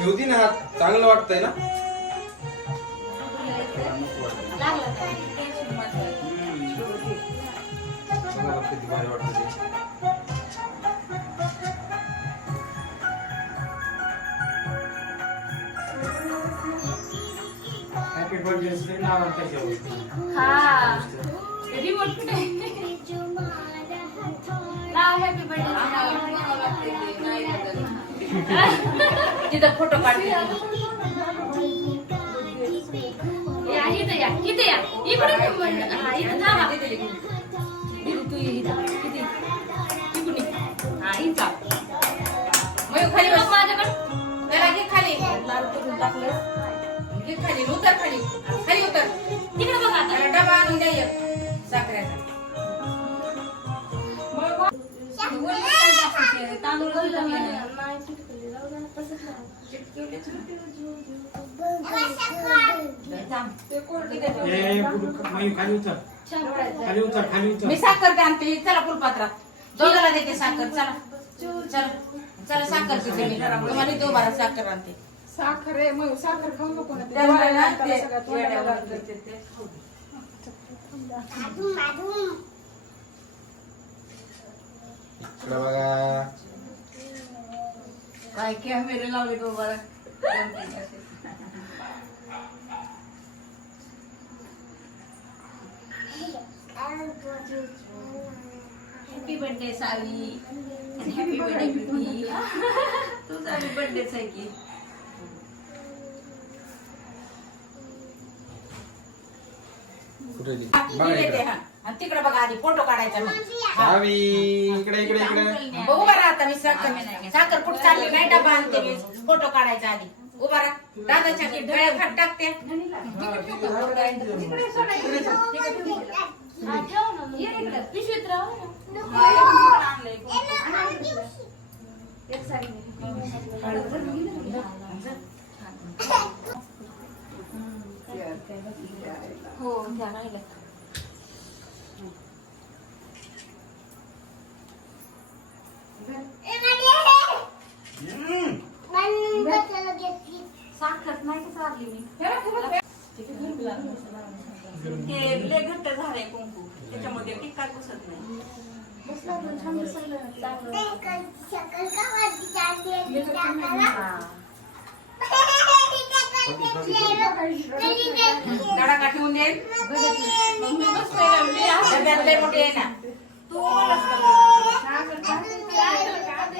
ठेवती ना हात, चांगलं वाटतंय ना. बघा किती भारी वाटतं ते. हॅपी बर्थडे श्री नाव त्याच्यावर. हा रिमोट कुठे लाव हॅपी बर्थडे तिथं फोटो काढते. इथं या इकडे हा इथं थांबा तू ये इथं. किती? इकडून ये. हा इथं. मग खाली बस. माझ्याकडे जरा घे खाली. लाल करून टाकलं. घे खाली. उतर खाली. खाली उतर. तिकडे बघा आता जरा डबा आणून द्या एक साखरेचा. तांदूळ मयूर खाली उतर. खाली उतर. खाली उतर. मी साखर आणते. चला फुलपात्रात दोघाला देते साखर. चला चला चला साखर देते मी. तुम्हाला देऊ बारा साखर आणते. साखर आहे मग साखर खाऊ नको ना त्यामुळे ना ते सगळ्यात वेड्यावर वाटायला देते ते. इकडं बघा. काय कॅमेरे लावले तो बरं. हॅपी बर्थडे सावी. हॅपी बर्थडे बिटी. तुझा बर्थडेच आहे की. कुठे गेली? ती बघा देते इकडं. हा. आणि तिकडे बघा आधी फोटो काढायचा मग. हा. सावी इकडे इकडे इकडे. उभा राहा आता. मी साखर कुठं चालली नाही. डबा आणते मी. फोटो काढायचा आधी. उभा राहा. दादाच्या डोळ्यात हात टाकते. हा, ठेव ना मग. ये इकडे पिशवीत राहू ना एक साडी हो त्या राहिल्या साखर नाही का चालली मी ते लय घट्ट झालंय कुंकू. त्याच्यामध्ये टिक्का बसत नाही. बसला होता छान बसला गाडा का ठेवून दे. डब्यात लय मोठे आहे ना.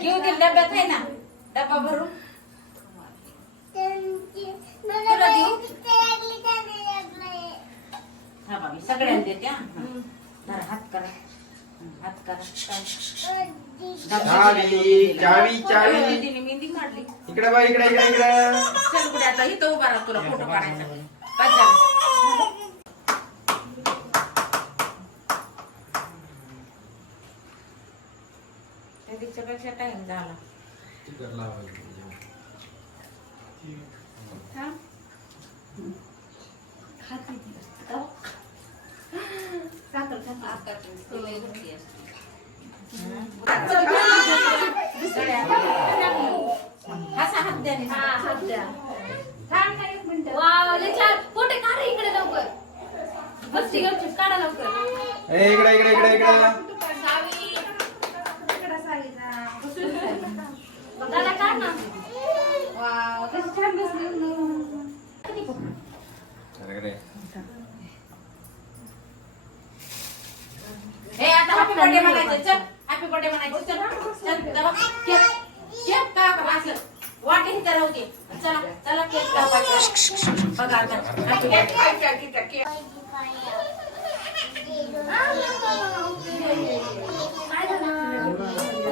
घेऊ दे. डब्यात आहे ना. डब्बा भरून तुला देऊ. हा बाबी सगळ्यांना देते. हा जरा हात करा. हात करा. चावी चावी चावी. तिने मेहंदी काढली. इकडे बघ. इकडे इकडे इकडे. चल कुठे आता इथं उभा राहा. तुला फोटो काढायचा. बस झालं. त्याच्यापेक्षा टाइम झाला. तिकडं लावायचं. असा हात द्या. हा हात द्या वाव लय छान फोटो काढा इकडे लवकर बस गपचूप काढा लवकर ए इकडे इकडे इकडे इकडे. सावी दादा काढ ना वाव कशी छान बसली इकडे. हे आता हॅपी बर्थडे म्हणायचं. चल हॅपी बर्थडे म्हणायचं. चल चल चला. केक केक का असं वाटे ही करा होते. चला चला केक कापायचा. बघा आता हॅपी बर्थडे. केक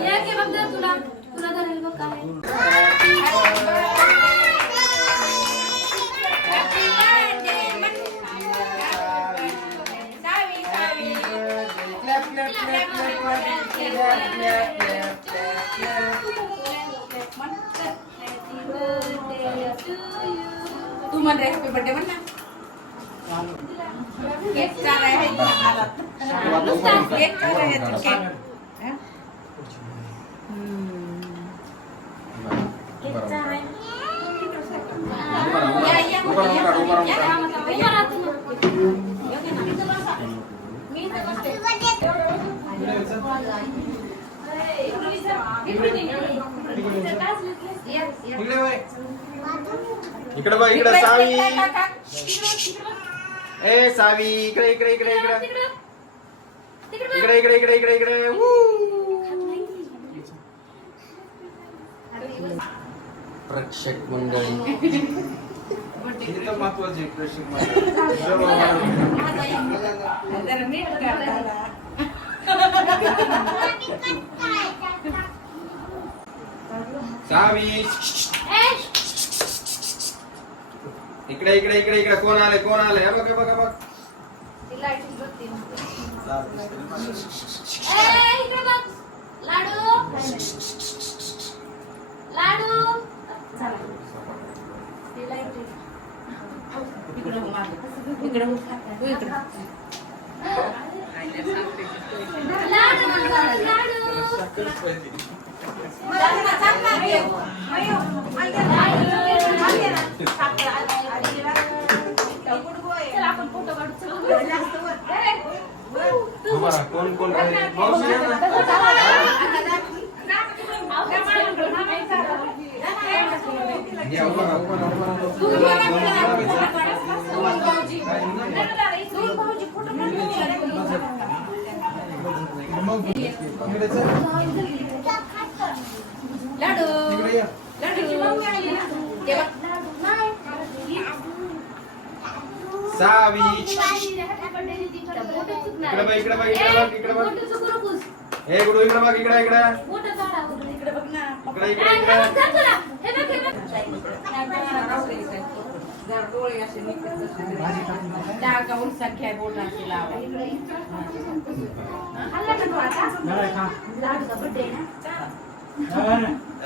ये के बघ जरा तुला तुला धरेल बघ काय तू म्हण रे हॅपी बर्थडे म्हण ना. केक चालाय आहे आला. केक चालाय आहे केक. केक चालाय. इकडे बाय. इकडे बघ इकडे सावी. ए सावी इकडे इकडे इकडे इकडे इकडे इकडे इकडे इकडे इकडे. प्रेक्षक मंडळी हे तर महत्वाचे प्रेक्षक मंडळी. सावी इकडे इकडे इकडे इकडे कोण आले कोण आले हे बघ हे बघ हे बघ. लाडू लाडू आपण फोटो काढू. कोण कोण राहिले मावशी या ना. या उभा राहा, उभा राहा, उभा सावी इकडे बघ इकडे बघ इकडे बघ इकडे बघ. हे गुडू इकडे बघ इकडे इकडे इकडे इकडे इकडे.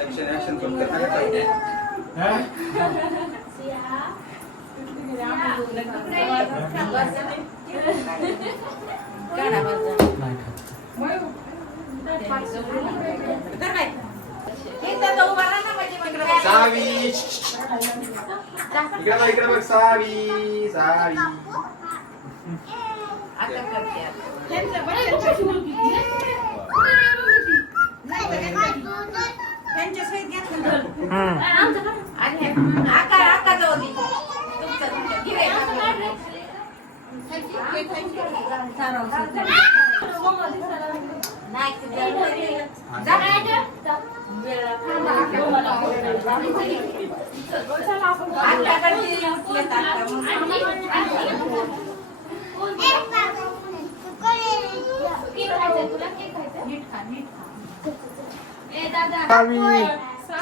ऍक्शन ऍक्शन करते काय सावी इकडे बघ सावी सावी.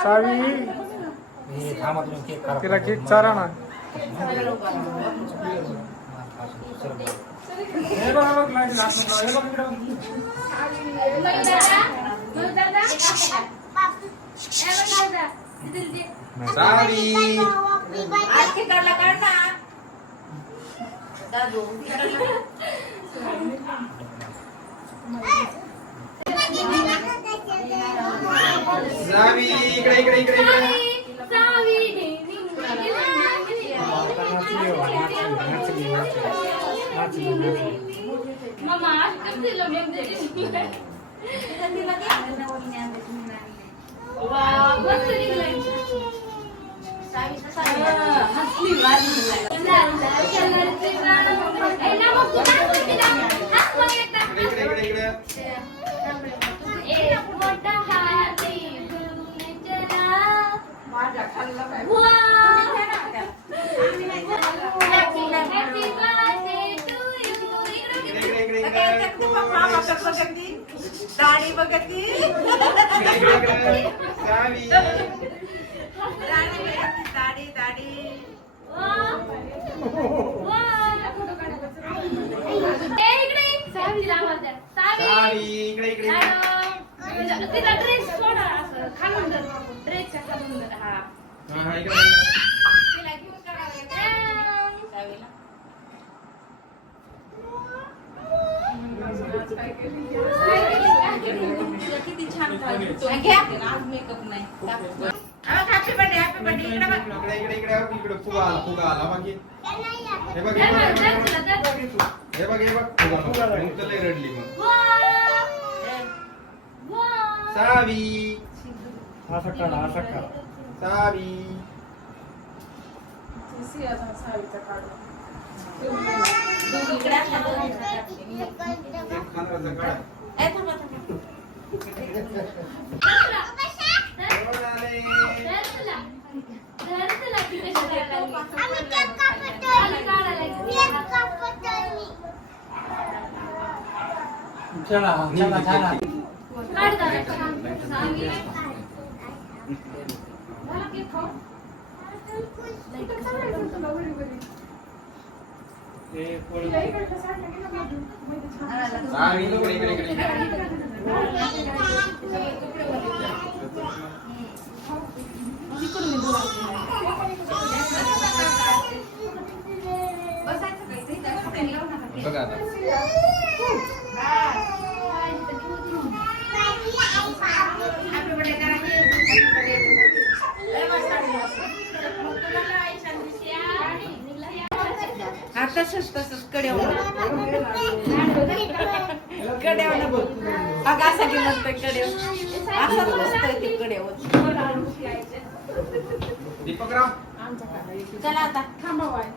सावी तिला केक चारा ना. सावी सावी इकडे इकडे इकडे मामा दाढी बघती दाढी दाढी तिला ड्रेस सोडा असं खालून धर ड्रेसच्या खालून धर. हा तिला घेऊन किती छान आज मेकअप नाही. हॅपी बर्थडे हॅपी बर्थडे इकडे बघ. इकडे इकडे इकडे इकडे फुगा आला बाकी हे बघ हे बघ हे बघ फुगा लय रडली मग. सावी असं करा असं करा. सावी सिंहाचा साडीचा काढून. दोघी इकडे असल्या दोघी इकडे. खांद्याचा काढा. ए, थांबा, थांबा. चला चला चला. ते पोळी. इकडच्या साईडला गेलं का? मध्ये छान. सावी इकडे इकडे इकडे बघा आता Happy birthday करायची. लय मस्त आहे. हा, तसंच कड्यावर बघ. अगं असं की म्हणतोय कड्यावर. असंच बसतोय ते कड्यावर. दीपकराव चला आता थांबा बाय.